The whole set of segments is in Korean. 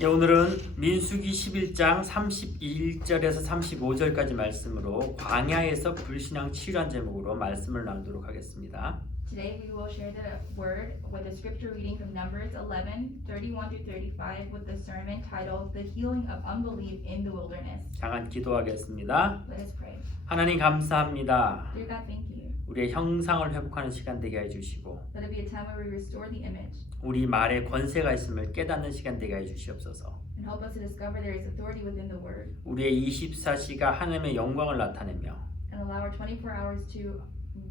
예, 오늘은 민수기 11장 31절에서 35절까지 말씀으로 광야에서 불신앙 치유란 제목으로 말씀을 나누도록 하겠습니다. Today we will share the word with a scripture reading from Numbers 11, 31 through 35 with the sermon titled The Healing of Unbelief in the Wilderness. 잠깐 기도하겠습니다. Let us pray. 하나님 감사합니다. Dear God, thank you. 우리의 형상을 회복하는 시간 되게 해주시고 Let it be a time where we restore the image 우리 말에 권세가 있음을 깨닫는 시간 되게 해주시옵소서. and help us to discover there is authority within the word 우리의 24시가 하나님의 영광을 나타내며 and allow our 24 hours to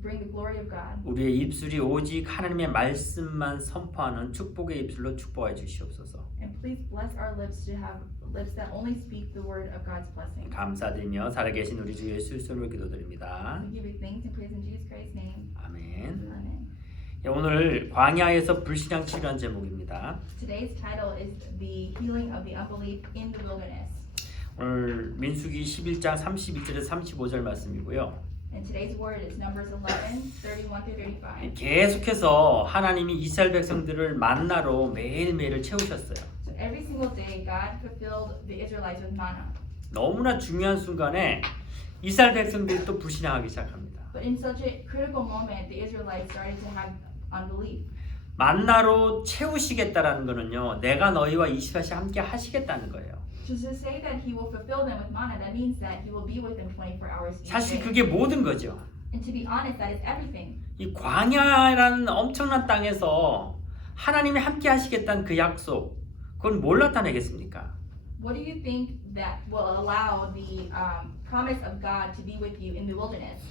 bring the glory of God. 우리의 입술이 오직 하나님의 말씀만 선포하는 축복의 입술로 축복해 주시옵소서. And please bless our lips to have lips that only speak the word of God's blessing. 감사드리며 살아계신 우리 주 예수 그리스도로 기도드립니다. We give you thanks and praise in Jesus Christ's name. 아멘. Amen. 예, 오늘 광야에서 불신앙 치유란 제목입니다. Today's title is The Healing of the Unbelief in the Wilderness. 오늘 민수기 11장 32절에서 35절 말씀이고요. And today's word is Numbers 11, 31 through 35. 계속해서 하나님이 이스라엘 백성들을 만나로 매일매일 채우셨어요. So every single day, God fulfilled the Israelites with manna. 너무나 중요한 순간에 이스라엘 백성들이 또 불신앙하기 시작합니다. But in such a critical moment, the Israelites started to have unbelief. 만나로 채우시겠다라는 거는요, 내가 너희와 24시 함께 하시겠다는 거예요. So to say that He will fulfill them with manna, that means that He will be with them 24 hours each 사실 day. 그게 모든 거죠. And to be honest, that is everything. 이 광야라는 엄청난 땅에서 하나님이 함께 하시겠다는 그 약속, 그건 뭘 나타내겠습니까? What do you think that will allow the promise of God to be with you in the wilderness?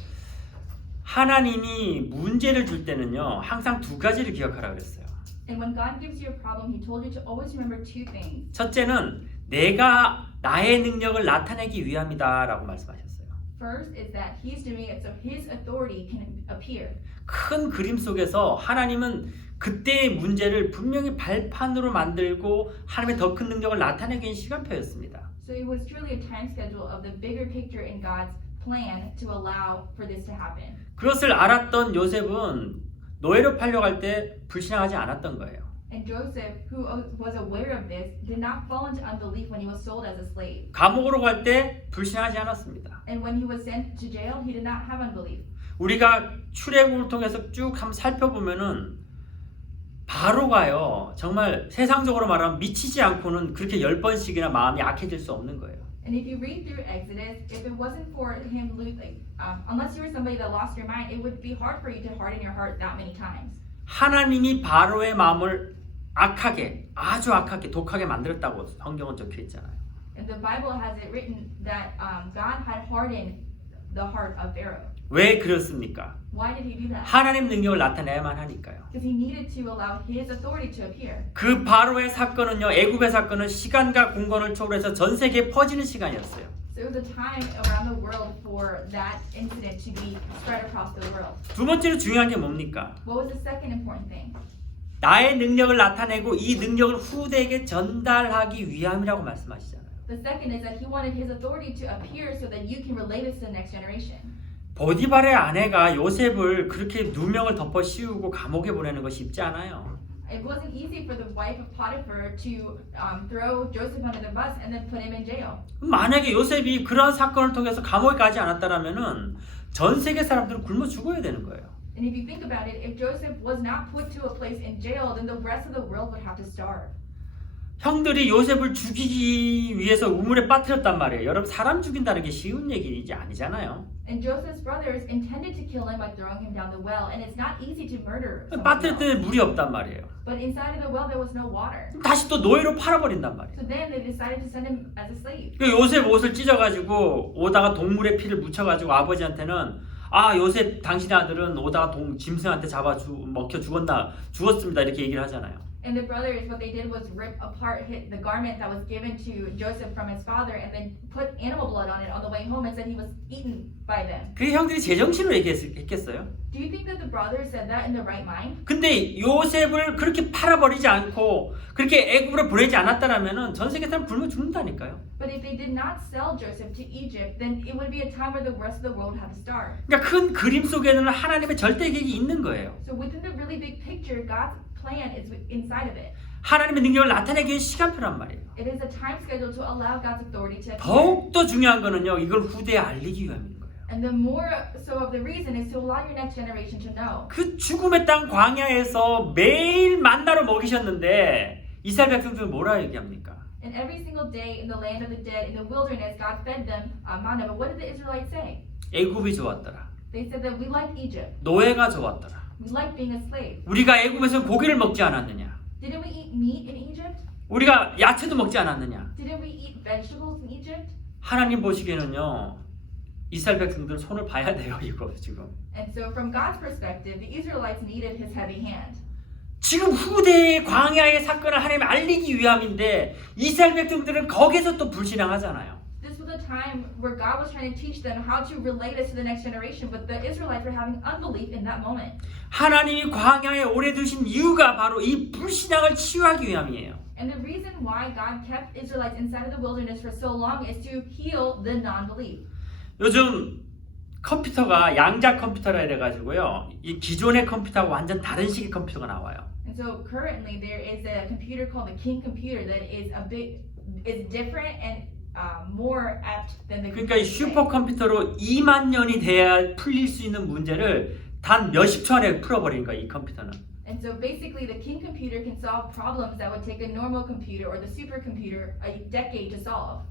하나님이 문제를 줄 때는요, 항상 두 가지를 기억하라 그랬어요. And when God gives you a problem, He told you to always remember two things. 첫째는 내가 나의 능력을 나타내기 위함이다라고 말씀하셨어요. First is that He's doing it so His authority can appear. 큰 그림 속에서 하나님은 그때의 문제를 분명히 발판으로 만들고 하나님의 더 큰 능력을 나타내기 위한 시간표였습니다. So it was truly a time schedule of the bigger picture in God's plan to allow for this to happen. 그것을 알았던 요셉은 노예로 팔려갈 때 불신앙하지 않았던 거예요. And Joseph, who was aware of this, did not fall into unbelief when he was sold as a slave. 감옥으로 갈 때 불신하지 않았습니다. And when he was sent to jail, he did not have unbelief. 우리가 출애굽을 통해서 쭉 한번 살펴보면은 바로가요, 정말 세상적으로 말하면 미치지 않고는 그렇게 10번씩이나 마음이 악해질 수 없는 거예요. And if you read through Exodus, if it wasn't for him, unless you were somebody that lost your mind, it would be hard for you to harden your heart that many times. 하나님이 바로의 마음을 악하게, 아주 악하게, 독하게 만들었다고 성경은 적혀 있잖아요. And the Bible has it written that God had hardened the heart of Pharaoh. 왜 그렇습니까? Why did he do that? 하나님 능력을 나타내야만 하니까요. Because he needed to allow his authority to appear. 그 바로의 사건은요, 애굽의 사건은 시간과 공간을 초월해서 전 세계에 퍼지는 시간이었어요. So it was a time around the world for that incident to be spread across the world. 두 번째로 중요한 게 뭡니까? What was the second important thing? 나의 능력을 나타내고 이 능력을 후대에게 전달하기 위함이라고 말씀하시잖아요. The second is that he wanted his authority to appear so that you can relay this to the next generation. 보디발의 아내가 요셉을 그렇게 누명을 덮어 씌우고 감옥에 보내는 것이 쉽지 않아요. It wasn't easy for the wife of Potiphar to throw Joseph under the bus and then put him in jail. 만약에 요셉이 그런 사건을 통해서 감옥에 가지 않았다라면은 전 세계 사람들은 굶어 죽어야 되는 거예요. And if you think about it, if Joseph was not put to a place in jail, then the rest of the world would have to starve. 형들이 요셉을 죽이기 위해서 우물에 빠뜨렸단 말이에요. 여러분, 사람 죽인다는 게 쉬운 얘기지 아니잖아요. And Joseph's brothers intended to kill him by throwing him down the well, and it's not easy to murder someone 빠뜨렸더니 else. 물이 없단 말이에요. But inside of the well there was no water. 다시 또 노예로 팔아버린단 말이에요. So then they decided to send him as a slave. 그 요셉 옷을 찢어가지고 오다가 동물의 피를 묻혀가지고 아버지한테는 아, 요셉 당신의 아들은 오다가 짐승한테 먹혀 죽었습니다 이렇게 얘기를 하잖아요. And the brothers, what they did was rip apart the garment that was given to Joseph from his father and then put animal blood on it on the way home and said he was eaten by them. 그 형들이 제정신으로 얘기했겠어요? Do you think that the brothers said that in the right mind? 근데 요셉을 그렇게 팔아버리지 않고 그렇게 애굽으로 보내지 않았다라면은 전 세계 사람 굶어 죽는다니까요. But if they did not sell Joseph to Egypt, then it would be a time where the rest of the world would have to starve. 그러니까 큰 그림 속에는 하나님의 절대 계획이 있는 거예요. So within the really big picture, God's plan is inside of it. 하나님의 능력을 나타내기 위한 시간표란 말이에요. It is a time schedule to allow God's authority to appear. 더욱더 중요한 거는요. 이걸 후대에 알리기 위함인 거예요. And the more so of the reason is to allow your next generation to know. 그 죽음의 땅 광야에서 매일 만나로 먹이셨는데 이스라엘 백성들은 뭐라 얘기합니까? And every single day in the land of the dead, in the wilderness, God fed them manna. But what did the Israelites say? 애굽이 좋았더라. They said that we like Egypt. 노예가 좋았더라. We like being a slave. 우리가 애굽에서 고기를 먹지 않았느냐? Didn't we eat meat in Egypt? 우리가 야채도 먹지 않았느냐? Didn't we eat vegetables in Egypt? 하나님 보시기에는요. 이스라엘 백성들 손을 봐야 돼요. 이거 지금. And so from God's perspective, the Israelites needed his heavy hand. 지금 후대의 광야의 사건을 하나님이 알리기 위함인데 이스라엘 백성들은 거기서 또 불신앙하잖아요. This was a time where God was trying to teach them how to relate this to the next generation, but the Israelites were having unbelief in that moment. 하나님이 광야에 오래 두신 이유가 바로 이 불신앙을 치유하기 위함이에요. And the reason why God kept Israelites inside of the wilderness for so long is to heal the non-belief. 요즘 컴퓨터가 양자 컴퓨터라 이래가지고요. 이 기존의 컴퓨터하고 완전 다른 식의 컴퓨터가 나와요. And so currently there is a computer called the King computer that is different and more apt than the. 그러니까 이 슈퍼컴퓨터로 2만 년이 돼야 풀릴 수 있는 문제를 단 몇십 초 안에 풀어버리는 거야 이 컴퓨터는. And so basically the King computer can solve problems that would take a normal computer or the supercomputer a decade to solve.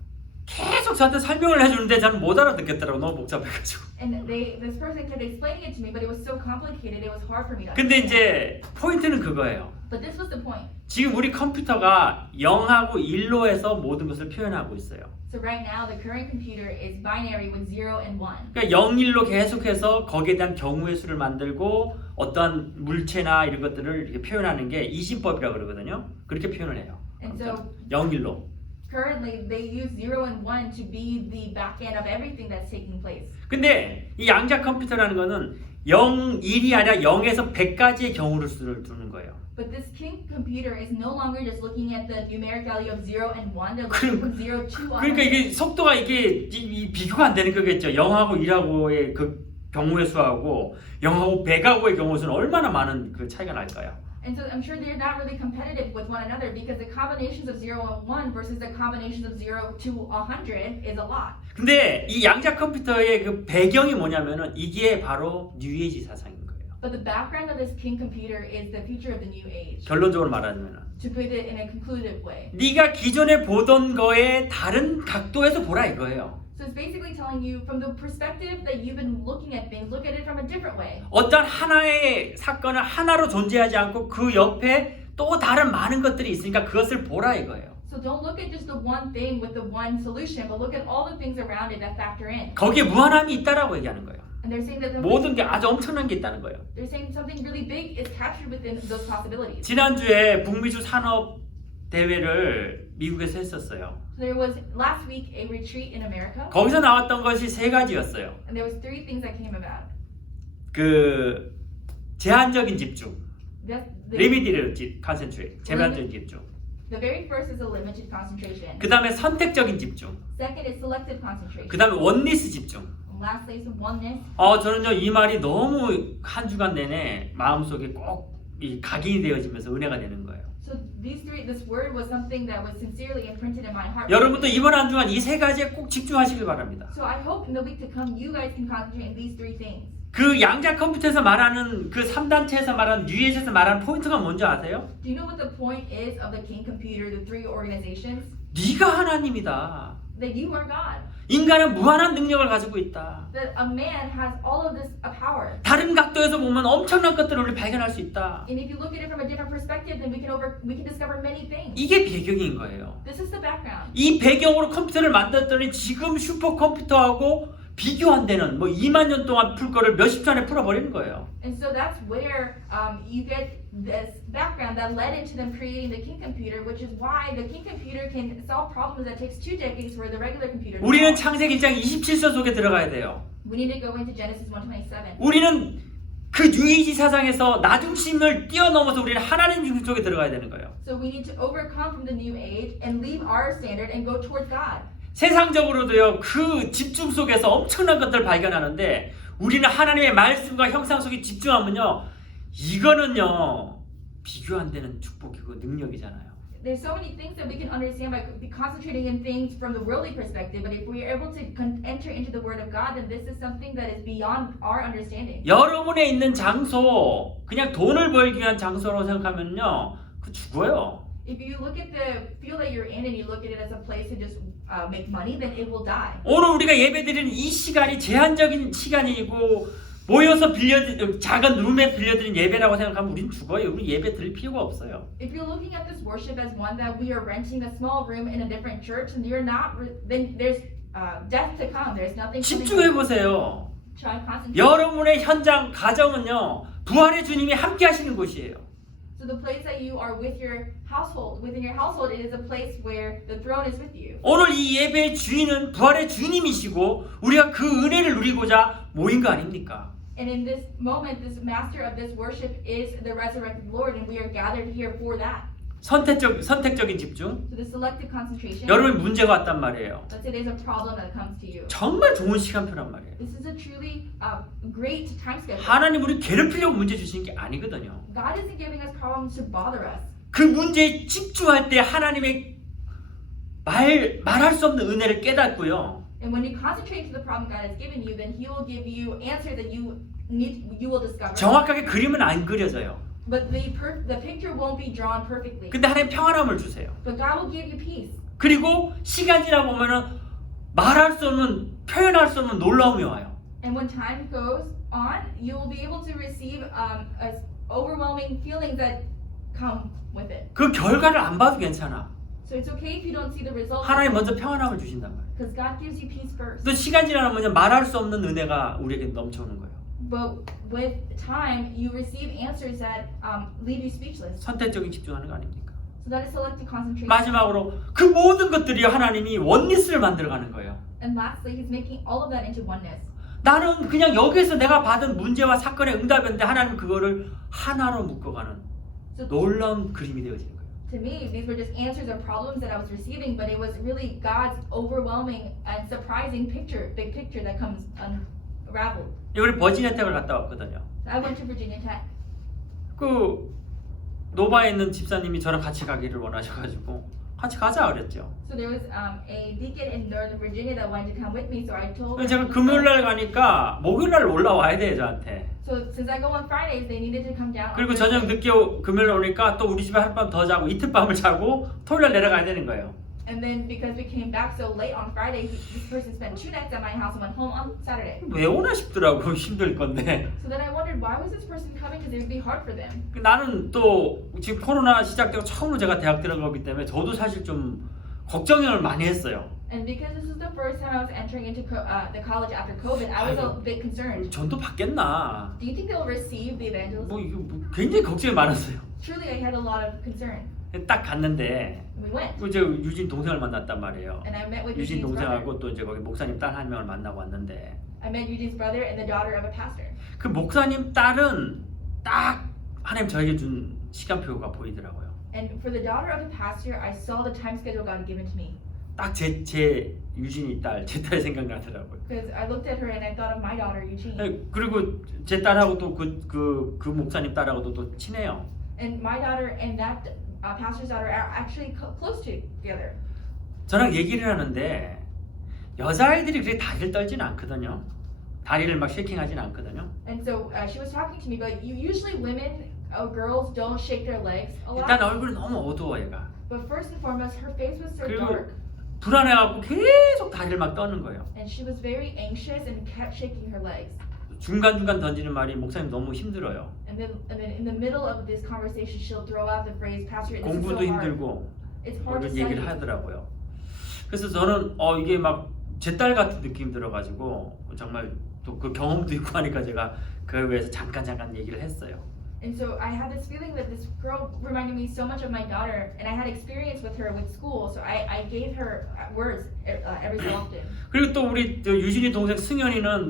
계속 저한테 설명을 해주는데 저는 못 알아듣겠더라고. 너무 복잡해가지고. And this person kept explaining it to me, but it was so complicated, it was hard for me to 근데 understand. 이제 포인트는 그거예요. But this was the point. 지금 우리 컴퓨터가 0하고 1로 해서 모든 것을 표현하고 있어요. So right now the current computer is binary with 0 and 1. 그러니까 0, 1로 계속해서 거기에 대한 경우의 수를 만들고 어떠한 물체나 이런 것들을 이렇게 표현하는 게 이심법이라고 그러거든요. 그렇게 표현을 해요. And so 0, 1로. currently they use 0 and 1 to be the back end of everything that's taking place. 근데 이 양자 컴퓨터라는 거는 0, 1이 아니라 0에서 100까지의 경우를 수를 두는 거예요. But this King computer is no longer just looking at the numeric value of 0 and 1. They're looking from 0 to 100. 그러니까 이게 속도가 이게 비교가 안 되는 거겠죠. 0하고 1하고의 그 경우의 수하고 0하고 100하고의 경우의 수는 얼마나 많은 그 차이가 날까요? And so I'm sure they're not really competitive with one another because the combinations of 0 and 1 versus the combinations of 0 to 100 is a lot. 근데 이 양자 컴퓨터의 그 배경이 뭐냐면은 이게 바로 뉴에이지 사상인 거예요. But the background of this King computer is the future of the new age. 결론적으로 말하자면은 To put it in a conclusive way. 네가 기존에 보던 거에 다른 각도에서 보라 이거예요. So it's basically telling you from the perspective that you've been looking at things, look at it from a different way. 어떤 하나의 사건은 하나로 존재하지 않고 그 옆에 또 다른 많은 것들이 있으니까 그것을 보라 이거예요. So don't look at just the one thing with the one solution, but look at all the things around it that factor in. 거기에 무한함이 있다라고 얘기하는 거예요. And they're saying that 모든 게 아주 엄청난 게 있다는 거예요. they're saying something really big is captured within those possibilities. 지난주에 북미주 산업 대회를 미국에서 했었어요. So there was last week a retreat in America, 거기서 나왔던 것이 세 가지였어요. and there was three things that came about. 그 제한적인 집중, The limited concentration, 제한적인 집중. very first is a limited concentration. 그 다음에 선택적인 집중. Second is selective concentration. 그 다음에 원리스 집중. And lastly is oneness. 저는요 이 말이 너무 한 주간 내내 마음속에 꼭 이 각인이 되어지면서 은혜가 되는 거예요. So this word was something that was sincerely imprinted in my heart. 여러분도 이번 한 주간 이 세 가지에 꼭 집중하시길 바랍니다. So I hope in the week to come you guys can concentrate on these three things. 그 양자 컴퓨터에서 말하는 그 3단체에서 말하는 뉴에이지에서 말하는 포인트가 뭔지 아세요? Do you know what the point is of the King computer, the three organizations? 네가 하나님이다. That you are God. 인간은 무한한 능력을 가지고 있다. That a man has all of this power. 다른 각도에서 보면 엄청난 것들을 우리 발견할 수 있다. And if you look at it from a different perspective, then we can discover many things. 이게 배경인 거예요. This is the background. 이 배경으로 컴퓨터를 만들었더니 지금 슈퍼컴퓨터하고 비교 안 되는 뭐 2만 년 동안 풀 거를 몇십 초 안에 풀어버리는 거예요. And so that's where you get this background that led into them creating the King computer, which is why the King computer can solve problems that takes 2 decades where the regular computer 우리는 can't. 창세기 1장 27절 속에 들어가야 돼요. We need to go into Genesis 1:27. 우리는 그 뉴에이지 사상에서 나 중심을 뛰어넘어서 우리는 하나님 중심 속에 들어가야 되는 거예요. So we need to overcome from the new age and leave our standard and go towards God. 세상적으로도요 그 집중 속에서 엄청난 것들을 발견하는데 우리는 하나님의 말씀과 형상 속에 집중하면요 이거는요 비교 안 되는 축복이고 능력이잖아요. There's so many things that we can understand by concentrating in things from the worldly perspective, but if we are able to enter into the Word of God, then this is something that is beyond our understanding. 여러분의 있는 장소, 그냥 돈을 벌기 위한 장소라고 생각하면요, 그 죽어요. If you look at the field that you're in and you look at it as a place to just make money, then it will die. 오늘 우리가 예배드리는 이 시간이 제한적인 시간이고 모여서 작은 룸에 빌려드린 예배라고 생각하면 우린 죽어요. 우리 예배 드릴 필요가 없어요. If you're looking at this worship as one that we are renting a small room in a different church, and you're not, then there's death to come. There's nothing. 집중해 보세요. Try concentrate. 여러분의 현장 가정은요, 부활의 주님이 함께 하시는 곳이에요. So the place that you are with your household, within your household, it is a place where the throne is with you. 오늘 이 예배의 주인은 부활의 주님이시고 우리가 그 은혜를 누리고자 모인 거 아닙니까? And in this moment, this master of this worship is the resurrected Lord, and we are gathered here for that. 선택적인 집중. So the selective concentration. 여러분 문제가 왔단 말이에요. Let's say there's a problem that comes to you. 정말 좋은 시간표란 말이에요. This is a truly great time schedule. 하나님 우리 괴롭히려고 문제 주시는 게 아니거든요. God isn't giving us problems to bother us. 그 문제에 집중할 때 하나님의 말할 수 없는 은혜를 깨닫고요. And when you concentrate to the problem God has given you, then He will give you answer that you will discover. 정확하게 그림은 안 그려져요. But the picture won't be drawn perfectly. 근데 하나님 평안함을 주세요. But God will give you peace. 그리고 시간 지나 보면은 말할 수 없는, 표현할 수 없는 놀라움이 와요. And when time goes on, you will be able to receive overwhelming feelings that come with it. 그 결과를 안 봐도 괜찮아. So it's okay if you don't see the results. 하나님 먼저 평안함을 주신단 말이에요. Because God gives you peace first. 또 시간 지나면 말할 수 없는 은혜가 우리에게 넘쳐오는 거예요. But with time, you receive answers that leave you speechless. 선택적인 집중하는 거 아닙니까? So that is selective concentration. 마지막으로 그 모든 것들이 하나님이 원리스를 만들어가는 거예요. And lastly, He's making all of that into oneness. 나는 그냥 여기에서 내가 받은 문제와 사건의 응답인데 하나님 그거를 하나로 묶어가는 So 놀라운 그림이 되어지는 거예요. to me, these were just answers of problems that I was receiving, but it was really God's overwhelming and surprising picture, big picture that comes unraveled. 우리 버지니아 텍을 갔다 왔거든요. I went to Virginia Tech. 그 노바에 있는 집사님이 저랑 같이 가기를 원하셔가지고 같이 가자 그랬죠. So there was a deacon in Northern Virginia that wanted to come with me, so I told him. 제가 금요일날 가니까 목요일날 올라와야 돼요 저한테. So since I go on Fridays, they needed to come down. 그리고 저녁 늦게 금요일날 오니까 또 우리 집에 하룻밤 더 자고 이틀 밤을 자고 토요일날 내려가야 되는 거예요. And then because we came back so late on Friday, this person spent 2 nights at my house and went home on Saturday. 왜 오나 싶더라고. 힘들 건데. So then I wondered why was this person coming? Because it would be hard for them. 나는 또 지금 코로나 시작되고 처음으로 제가 대학 들어가기 때문에 저도 사실 좀 걱정을 많이 했어요. And because this is the first time I was entering into the college after COVID, I was a bit concerned. 전도 받겠나? Do you think they'll receive the evangelism? 뭐 이거 굉장히 걱정이 많았어요. Truly, I had a lot of concern. 딱 갔는데 And we went. 저 유진 동생을 만났단 말이에요. And I met with 유진 Eugene's brother. 동생하고 또 이제 거기 목사님 딸 한 명을 만나고 왔는데 I met Eugene's brother and the daughter of a pastor. 그 목사님 딸은 딱 하나님 저에게 준 시간표가 보이더라고요. And for the daughter of the pastor, I saw the time schedule God had given to me. 딱 제 유진이 딸, 제 딸 생각나더라고요. Because I looked at her and I thought of my daughter, Eugene. 그리고 제 딸하고 또 그 목사님 딸하고도 또 친해요. And my daughter and that pastor's daughter are actually close together. 저랑 얘기를 하는데 여자아이들이 그렇게 다리를 떨지는 않거든요. 다리를 막 쉐이킹하진 않거든요. And so she was talking to me, but usually women, girls don't shake their legs a lot. 일단 얼굴이 너무 어두워 얘가. But first and foremost, her face was so 그리고 dark. 불안해갖고 계속 다리를 막 떠는 거예요. And she was very anxious and kept shaking her legs. 중간중간 던지는 말이 목사님 너무 힘들어요. And then in the middle of this conversation, she'll throw out the phrase, Pastor, this is so 공부도 hard. 힘들고 It's hard to 이런 얘기를 study. 하더라고요. 그래서 저는 이게 막 제 딸 같은 느낌 들어가지고 정말 또 그 경험도 있고 하니까 제가 그에 위해서 잠깐 얘기를 했어요. And so I had this feeling that this girl reminded me so much of my daughter, and I had experience with her with school, so I gave her words every so often. 그리고 또 우리 유진이 동생 승현이는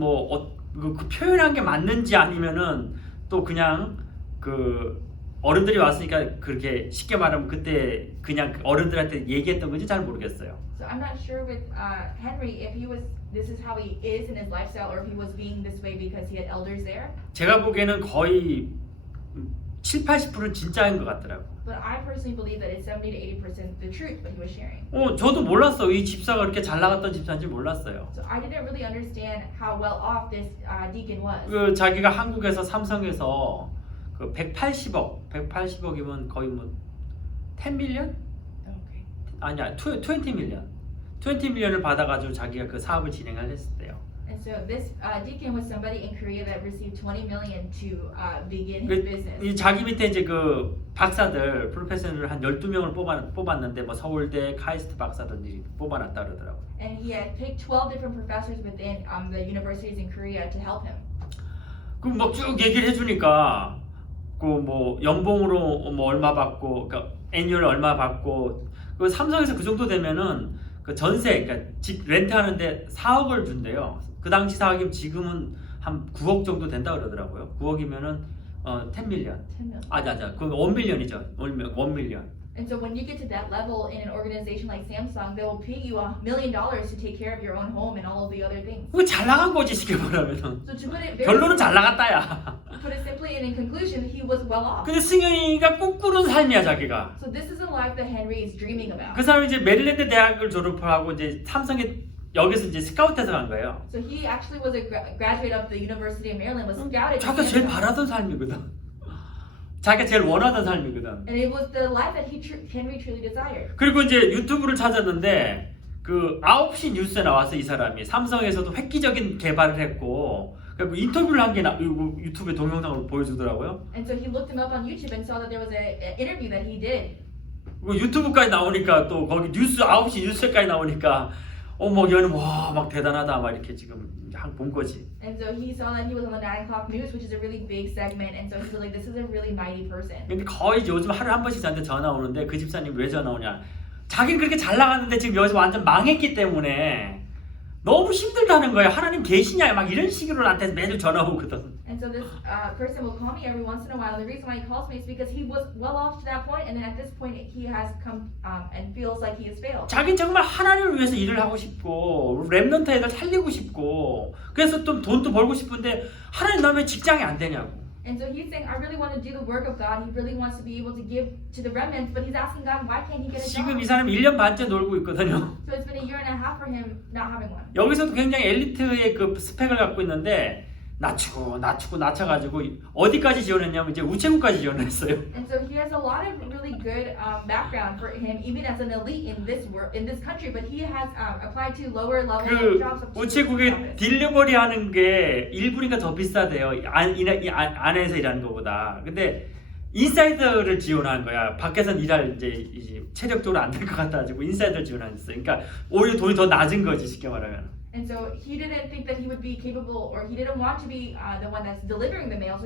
그 표현한 게 맞는지 아니면은 또 그냥 그 어른들이 왔으니까 그렇게 쉽게 말하면 그때 그냥 어른들한테 얘기했던 건지 잘 모르겠어요. So I'm not sure with Henry if this is how he is in his lifestyle, or if he was being this way because he had elders there. 제가 보기에는 거의 7, 80%는 진짜인 것 같더라고. But I personally believe that it's 70 to 80% the truth what he was sharing. 저도 몰랐어. 이 집사가 그렇게 잘 나갔던 집사인지 몰랐어요. So I didn't really understand how well off this deacon was. 그 자기가 한국에서 삼성에서 그 180억이면 거의 뭐 10 밀리언? Okay. 아니야, 20 밀리언. 20 밀리언을 받아가지고 자기가 그 사업을 진행을 했었대요. And so this deacon was somebody in Korea that received 20 million to begin his business. 이 자기 밑에 이제 그 박사들, 프로페셔널을 한 12명을 뽑았는데 뭐 서울대, 카이스트 박사들이 뽑아놨다 그러더라고요. And he had picked 12 different professors within the universities in Korea to help him. 그럼 막 쭉 얘기를 해주니까 그 뭐 연봉으로 뭐 얼마 받고, 그러니까 애니얼 얼마 받고, 그 삼성에서 그 정도 되면은 그 전세, 그러니까 집 렌트하는데 4억을 준대요. 그 당시 4억이면 지금은 한 9억 정도 된다 그러더라고요. 9억이면은 10 밀리언. 10 million. 아자, 그 1 밀리언이죠. 1 밀리언. And so when you get to that level in an organization like Samsung, they will pay you $1 million to take care of your own home and all of the other things. 그거 잘 나간 거지 쉽게 말하면은. So to put it very 결론은 잘 나갔다야. put it simply and in conclusion, he was well off. 근데 승현이가 꿈꾸는 삶이야 자기가. So this is a life that Henry is dreaming about. 그 사람이 이제 메릴랜드 대학을 졸업하고 이제 삼성에 여기서 이제 스카우트해서 간 거예요. So he actually was a graduate of the University of Maryland, was scouted. to 자기가 제일 Samsung. 바라던 삶이거든. 자기가 제일 원하던 삶이거든. And it was the life that Henry truly desired. 그리고 이제 유튜브를 찾았는데 그 9시 뉴스에 나와서 이 사람이 삼성에서도 획기적인 개발을 했고 그리고 인터뷰를 한 게 유튜브에 동영상으로 보여주더라고요. And so he looked him up on YouTube and saw that there was an interview that he did. 그리고 유튜브까지 나오니까 또 거기 뉴스 9시 뉴스까지 나오니까 뭐 얘는 와 막 대단하다 막 이렇게 지금 본 거지. And so he saw that he was on the 9 o'clock news, which is a really big segment. And so he was like, this is a really mighty person. 근데 거의 요즘 하루에 한 번씩 저한테 전화 오는데 그 집사님 왜 전화 오냐? 자기는 그렇게 잘 나갔는데 지금 여기서 완전 망했기 때문에 너무 힘들다는 거예요. 하나님 계시냐? 막 이런 식으로 나한테 매일 전화 오거든. And so this person will call me every once in a while. The reason why he calls me is because he was well off to that point, and then at this point he has come and feels like he has failed. 자기는 정말 하나님을 위해서 일을 하고 싶고 렘넌트 애들 살리고 싶고 그래서 좀 돈도 벌고 싶은데 하나님 나왜 직장이 안 되냐고. And so he's saying, I really want to do the work of God. He really wants to be able to give to the remnants, but he's asking God, why can't he get a 지금 이 job? 사람이 1년 반째 놀고 있거든요. So it's been a year and a half for him not having one. 여기서도 굉장히 엘리트의 그 스펙을 갖고 있는데 낮춰가지고 어디까지 지원했냐면 이제 우체국까지 지원했어요. And so he has a lot of really good background for him, even as an elite in this country. But he has applied to lower level 그 jobs. Up to 우체국에 딜리버리 하는 게 1분이니까 더 비싸대요. 안에서 일하는 것보다. 근데 인사이더를 지원한 거야. 밖에서 일할 이제 체력적으로 안 될 것 같아가지고 인사이더를 지원했어요. 그러니까 오히려 돈이 더 낮은 거지 쉽게 말하면. And so he didn't think that he would be capable, or he didn't want to be the one that's delivering the mail. So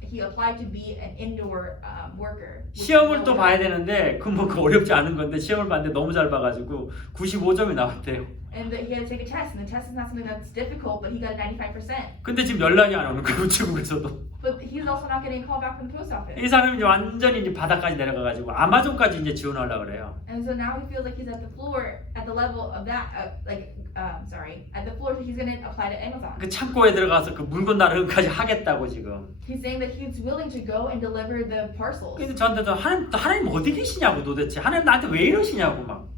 he applied to be an indoor worker. 시험을 또 봐야 되는데 그 어렵지 않은 건데 시험을 봤는데 너무 잘 봐가지고 95점이 나왔대요. And he had to take a test, and the test is not something that's difficult, but he got 95%. 근데 지금 연락이 안 오는 거예요 우체국에서도. But he's also not getting a call back from the post office. 이 사람이 이제 완전히 이제 바닥까지 내려가가지고 아마존까지 이제 지원하려고 그래요. And so now he feels like he's at the floor, at the level of that, at the floor, he's gonna apply to Amazon. 그 창고에 들어가서 그 물건 나르기까지 하겠다고 지금. He's saying that he's willing to go and deliver the parcels. 근데 저한테도 하나님 어디 계시냐고 도대체 하나님 나한테 왜 이러시냐고 막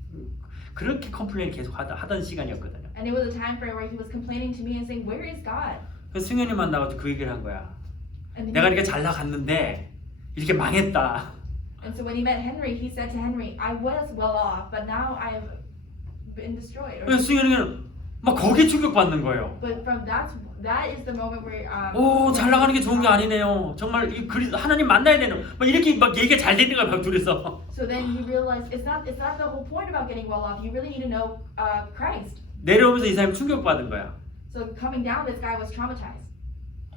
그렇게 컴플레인 계속 하던 시간이었거든요. And it was a time frame where he was complaining to me and saying, "Where is God?" 그래서 승현이 만나가지고 그 얘기를 한 거야. And then 내가 이렇게 잘 나갔는데 이렇게 망했다. And so when he met Henry, he said to Henry, "I was well off, but now I've been destroyed." 그래서 승현이는 막 거기에 충격받는 거예요. But from that is the moment where 오, 잘 나가는 게 좋은 게 아니네요. 정말 하나님 만나야 되는. 막 이렇게 막 얘기가 잘 되는 거야, 막 둘이서. So then he realized it's not the whole point about getting well off. You really need to know Christ. 내려오면서 이 사람이 충격받은 거야. So coming down, this guy was traumatized.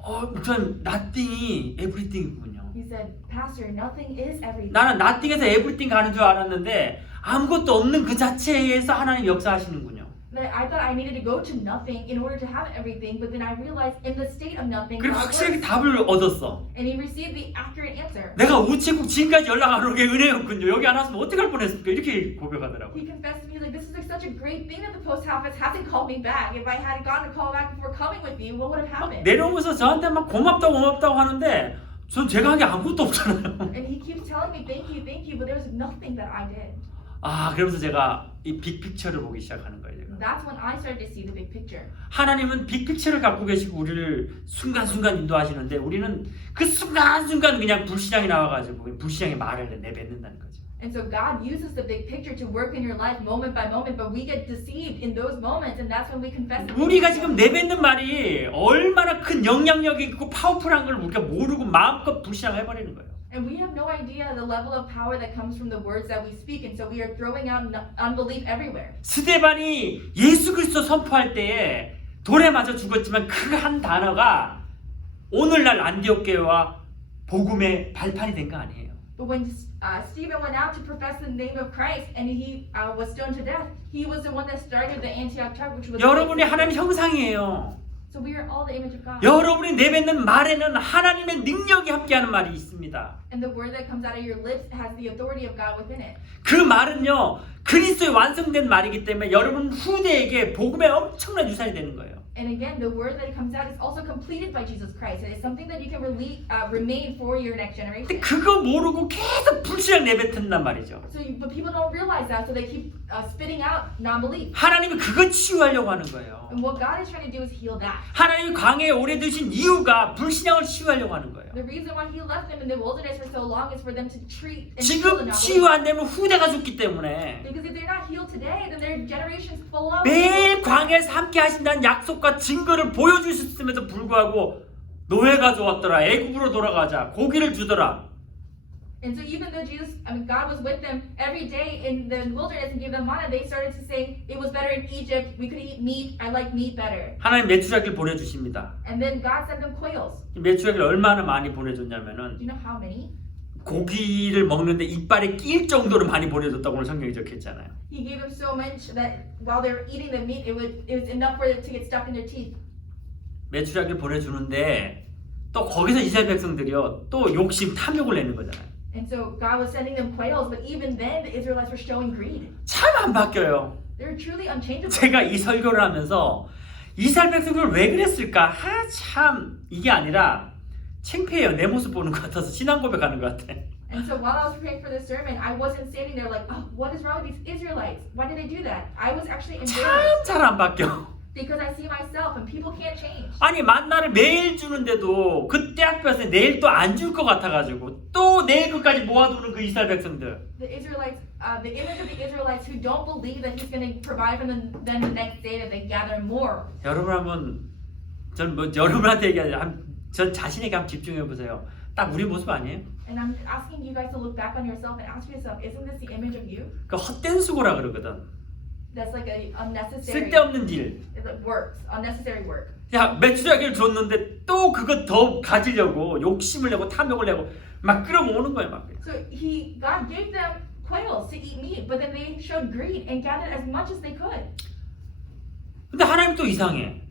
목사님, nothing이 everything이군요. He said, "Pastor, nothing is everything." 나는 nothing에서 everything 가는 줄 알았는데 아무것도 없는 그 자체에서 하나님 역사하시는군요. But I thought I needed to go to nothing in order to have everything, but then I realized in the state of nothing, 그리고 God 확실하게 works. 답을 얻었어. And he received the accurate answer. 내가 우체국 지금까지 연락 안 오는 게 은혜였군요. 여기 안 왔으면 어떡할 뻔했을까? 이렇게 고백하더라고. He confessed to me like, "This is like such a great thing that the post office hasn't called me back. If I had gotten a call back before coming with you, what would have happened?" 내려오면서 저한테 막 고맙다고 하는데 전 제가 한 게 아무것도 없잖아요. And he keeps telling me, thank you, but there was nothing that I did. 아, 그러면서 제가 이 빅픽처를 보기 시작하는 거예요. 제가. That's when I started to see the big picture. 하나님은 빅픽처를 갖고 계시고 우리를 순간순간 인도하시는데 우리는 그 순간순간 그냥 불신앙이 나와가지고 불신앙의 말을 내뱉는다는 거죠. And so God uses the big picture to work in your life moment by moment, but we get deceived in those moments, and that's when we confess. 우리가 지금 내뱉는 말이 얼마나 큰 영향력이 있고 파워풀한 걸 우리가 모르고 마음껏 불신앙해버리는 거예요. And we have no idea the level of power that comes from the words that we speak, and so we are throwing out unbelief everywhere. 스데반이 예수 그리스도 선포할 때에 돌에 맞아 죽었지만 그 한 단어가 오늘날 안디옥 교회와 복음의 발판이 된 거 아니에요. But when Stephen went out to profess the name of Christ and he was stoned to death, he was the one that started the Antioch church, which was. 여러분이 하나님 형상이에요. So we are all the image of God. 여러분이 내뱉는 말에는 하나님의 능력이 함께하는 말이 있습니다. And the word that comes out of your lips has the authority of God within it. 그 말은요 그리스도의 완성된 말이기 때문에 여러분 후대에게 복음의 엄청난 유산이 되는 거예요. And again, the word that comes out is also completed by Jesus Christ. It is something that you can remain for your next 근데 generation. 그거 모르고 계속 불신앙 내뱉는단 말이죠. But people don't realize that, so they keep spitting out non-belief. 하나님은 그거 치유하려고 하는 거예요. And what God is trying to do is heal that. 하나님이 광야에 오래 두신 이유가 불신앙을 치유하려고 하는 거예요. The reason why He left them in the wilderness for so long is for them to treat and heal the 지금 치유 non-belief. 안 되면 후대가 죽기 때문에 Because if they're not healed today, then their generations follow. 매일 광야에서 함께 하신다는 약속과 증거를 보여주셨음에도 불구하고 노예가 좋았더라. 애굽으로 돌아가자. 고기를 주더라. And so even though God was with them every day in the wilderness and gave them manna, they started to say it was better in Egypt. We could eat meat. I like meat better. 하나님 메추라기를 보내주십니다. And then God sent them quails. 이 메추라기를 얼마나 많이 Do 보내줬냐면은 you know how many? 고기를 먹는데 이빨에 낄 정도로 많이 보내줬다고 오늘 성경에 적혀있잖아요. He gave them so much that while they were eating the meat, it was enough for it to get stuck in their teeth. 메추라기를 보내주는데 또 거기서 이스라엘 백성들이요 또 욕심 탐욕을 내는 거잖아요. And so God was sending them quails, but even then the Israelites were showing greed. 참 안 바뀌어요. They were truly unchangeable. 제가 이 설교를 하면서 이스라엘 백성들 왜 그랬을까? 참 이게 아니라 창피해요. 내 모습 보는 것 같아서 신앙 고백하는 것 같아. And so while I was preparing for this sermon, I wasn't standing there like, oh, what is wrong with these Israelites? Why did they do that? I was actually embarrassed 참 잘 안 바뀌어. because I see myself and people can't change. 아니 만나를 매일 주는데도 그때 학교에서 내일 또 안 줄 것 같아가지고 또 내일 끝까지 모아두는 그 이스라엘 백성들. The Israelites, the image of the Israelites who don't believe that He's going to provide for them the next day, that they gather more. 여러분 한번 전 뭐 여러분한테 얘기하자. 전 자신에게 한번 집중해 보세요. 딱 우리 모습 아니에요? And I'm asking you guys to look back on yourself and ask yourself, isn't this the image of you? 그 헛된 수고라 그러거든. That's like a unnecessary 쓸데없는 일. works, unnecessary work. 야 메추라기를 줬는데 또 그거 더 가지려고 욕심을 내고 탐욕을 내고 막 끌어모으는 거예요 막. So God gave them quails to eat meat, but then they showed greed and gathered as much as they could. 근데 하나님 또 이상해.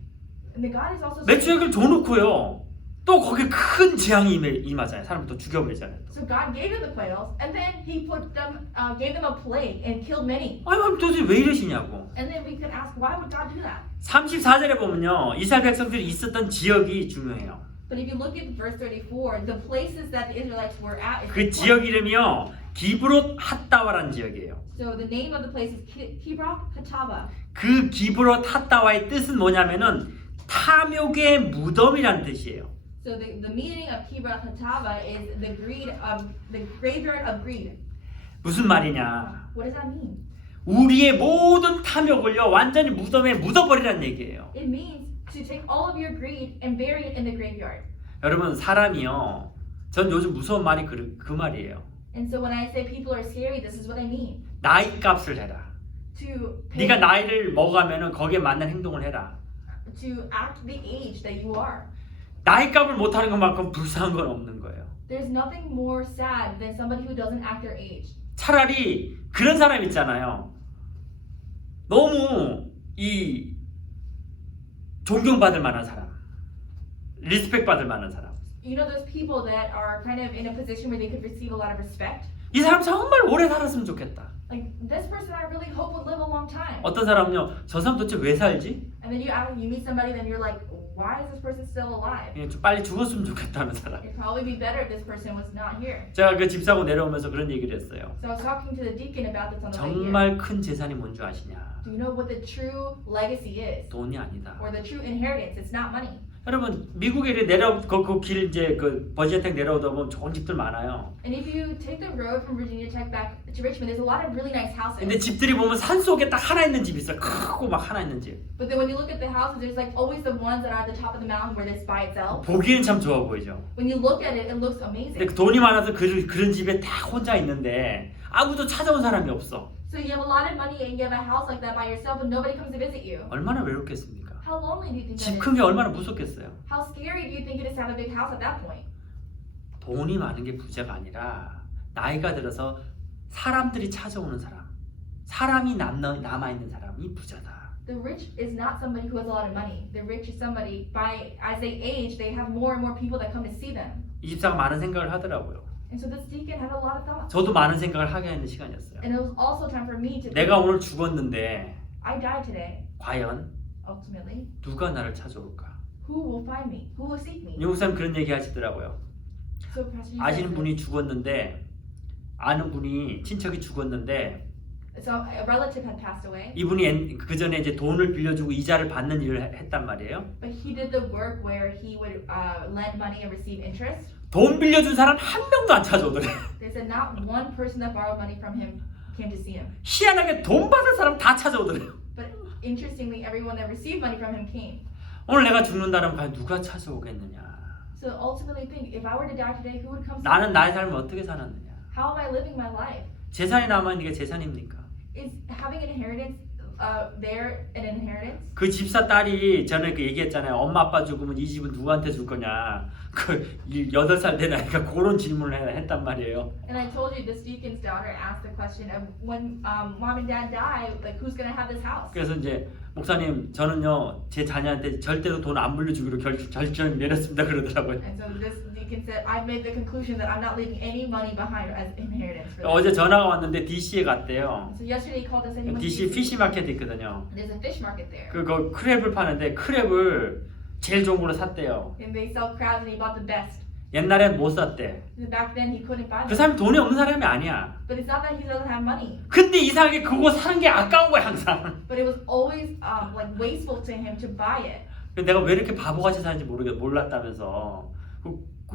And the God is also 메추라기를 줘놓고요. 또 거기에 큰 재앙이 임하잖아요. 사람을 또 죽여버리잖아요. 또. So God gave them the quails, and then He gave them a plague and killed many. 아니 그럼 도대체 왜 이러시냐고. And then we could ask, why would God do that? 34절에 보면요. 이스라엘 백성들이 있었던 지역이 중요해요. But if you look at verse 34, the places that the Israelites were at is 그 지역 이름이요. 기브롯 핫다와라는 지역이에요. So the name of the place is Kibroth Hatava. 그 기브롯 핫다와의 뜻은 뭐냐면은 탐욕의 무덤이라는 뜻이에요. So the meaning of Kibroth Hatava is the graveyard of greed. 무슨 말이냐? What does that mean? 우리의 모든 탐욕을요 완전히 무덤에 묻어버리라는 얘기예요. It means to take all of your greed and bury it in the graveyard. 여러분 사람이요. 전 요즘 무서운 말이 그 말이에요. And so when I say people are scary, this is what I mean. 나이 값을 해라. To pay, 네가 나이를 먹으면은 거기에 맞는 행동을 해라. to act the age that you are. 나이 값을 못하는 것만큼 불쌍한 건 없는 거예요. There's nothing more sad than somebody who doesn't act their age. 차라리 그런 사람 있잖아요. 너무 이 존경받을 만한 사람, 리스펙 받을 만한 사람. You know those people that are kind of in a position where they could receive a lot of respect? 이 사람 정말 오래 살았으면 좋겠다. Like this person I really hope would live a long time. 어떤 사람은요, 저 사람 도대체 왜 살지? And then you meet somebody, then you're like, why is this person still alive? 그냥 좀 빨리 죽었으면 좋겠다는 사람. It'd probably be better if this person was not here. 제가 그 집 사고 내려오면서 그런 얘기를 했어요. So I was talking to the deacon about this on the way here. 정말 큰 재산이 뭔 줄 아시냐? Do you know what the true legacy is? 돈이 아니다. Or the true inheritance? It's not money. 여러분 미국에 내려 그 길 이제 그 버지니아 텍 내려오다 보면 좋은 집들 많아요. And if you take the road from Virginia Tech back to Richmond, there's a lot of really nice houses. 근데 집들이 보면 산 속에 딱 하나 있는 집이 있어요. 크고 막 하나 있는 집. But then when you look at the houses, there's like always the ones that are at the top of the mountain where it's by itself. 보기에는 참 좋아 보이죠. When you look at it, it looks 근데 amazing. 그 돈이 많아서 그런 집에 딱 혼자 있는데 아무도 찾아온 사람이 없어. So you have a lot of money and you have a house like that by yourself and nobody comes to visit you. 얼마나 외롭겠습니까? How lonely do you think 집 that is? 큰 게 얼마나 무섭겠어요. How scary do you think it is to have a big house at that point? 돈이 많은 게 부자가 아니라 나이가 들어서 사람들이 찾아오는 사람이 남아있는 사람이 부자다. The rich is not somebody who has a lot of money. The rich is somebody as they age, they have more and more people that come to see them. 이 집사가 많은 생각을 하더라고요. And so this deacon had a lot of thoughts. 저도 많은 생각을 하게 하는 시간이었어요. And it was also time for me to 내가 오늘 죽었는데 I died today. 과연 Ultimately, 누가 나를 찾아올까? who will find me? Who will seek me? 영국사님 그런 얘기 하시더라고요. So Pastor, you 아시는 said 분이 죽었는데 아는 분이 친척이 죽었는데 this. So a relative had passed away, 이분이 그 전에 이제 돈을 빌려주고 이자를 받는 일을 했단 말이에요. but he did the work where he would lend money and receive interest. 돈 빌려준 사람 한 명도 안 찾아오더래. They said not one person that borrowed money from him came to see him. 희한하게 돈 받은 사람 다 찾아오더래. But interestingly, everyone that received money from him came. 오늘 내가 죽는다면 과연 누가 찾아오겠느냐? So ultimately, think if I were to die today, who would come? See 나는 me? 나의 삶을 어떻게 살았느냐? How am I living my life? 재산이 남아있는 게 재산입니까? Is having an inheritance there an inheritance? 그 집사 딸이 전에 그 얘기했잖아요. 엄마 아빠 죽으면 이 집은 누구한테 줄 거냐? 그 8살 된 아이가 그런 질문을 했단 말이에요. And I told you this deacon's daughter asked the question of when mom and dad die, like who's gonna have this house? 그래서 이제 목사님 저는요 제 자녀한테 절대로 돈 안 물려주기로 결정 내렸습니다 그러더라고요. And so this deacon said, I've made the conclusion that I'm not leaving any money behind as inheritance. For 어제 this. 전화가 왔는데 DC에 갔대요. So yesterday he called us and he went to DC DC. 피시 마켓 있거든요. There's a fish market there. 그거 크랩을 파는데 크랩을 제일 좋은 걸로 샀대요. And they sell crabs and he bought the best. 옛날엔 못 샀대. Back then he couldn't buy 그 them. 사람이 돈이 없는 사람이 아니야. But it's not that he doesn't have money. 근데 이상하게 그거 사는 게 아까운 거야 항상. But it was always like wasteful to him to buy it. 내가 왜 이렇게 바보같이 사는지 몰랐다면서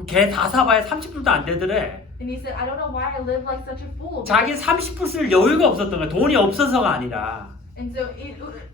걔 다 사봐야 30불도 안 되더래. And he said, I don't know why I live like such a fool. 자기 30불 쓸 여유가 없었던 거야. 돈이 없어서가 아니라. And so